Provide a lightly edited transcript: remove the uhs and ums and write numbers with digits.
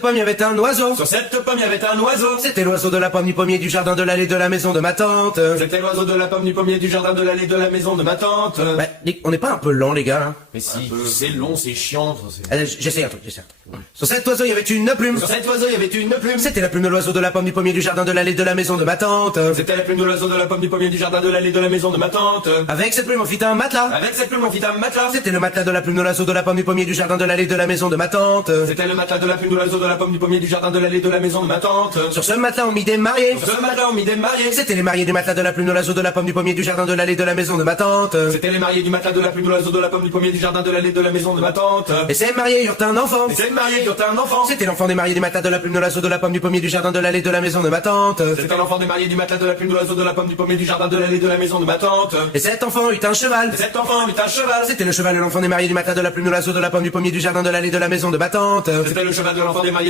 pomme, il y avait un oiseau. Sur cette pomme, il y avait un oiseau. C'était l'oiseau de la pomme, du pommier, du jardin, de l'allée, de la maison de ma tante. C'était l'oiseau de la pomme, du pommier, du jardin, de l'allée, de la maison de ma tante. Bah, on n'est pas un peu lent, les gars, hein? Mais si, c'est long, c'est chiant. J'essaie un truc. Sur cet oiseau, il y avait une plume. Sur cet oiseau, il y avait une plume. C'était la plume de l'oiseau de la pomme, du pommier, du jardin, de l'allée, de la maison de ma tante. C'était la plume de l'oiseau de la pomme, du pommier, du jardin, de l'allée, de la maison de ma tante. Avec cette plume, on fit un matelas. Avec cette plume, on fit un matelas. C'était le matelas de la plume de l'oiseau de la pomme, du pommier, du jardin, de l'allée, de la maison de ma tante. C'était le matelas de la plume de l'oiseau de la pomme, du pommier, du jardin, de l'allée, de la maison de ma tante. Sur ce matelas, on mit des mariés. Sur ce matelas, on mit des mariés. C'était les mariés du matelas de la plume de l'oiseau de la pomme, du pommier, du jardin, de l'allée, de la maison de ma tante. C'était les mariés du matelas de la plume de l'oiseau de la pomme, du pommier, du jardin, de l'allée, de la maison de ma tante. Et ces mariés eurent un enfant. Et ces mariés qui ont un enfant. C'était l'enfant des mariés du matelas de la plume de l'oiseau de la pomme, du pommier, du jardin, de l'allée, de la maison de ma tante. C'était l'enfant des mariés du matelas de la plume de l'oiseau de la pomme, du pommier, du jardin, de l'allée, de la maison de ma tante. Et cet enfant eut un cheval. Et cet enfant eut un cheval. C'était le cheval de l'enfant des mariés du matelas de la plume de l'oiseau de la pomme, du pommier, du jardin, de l'allée, de la maison de ma tante. C'était le cheval de l'enfant des mariés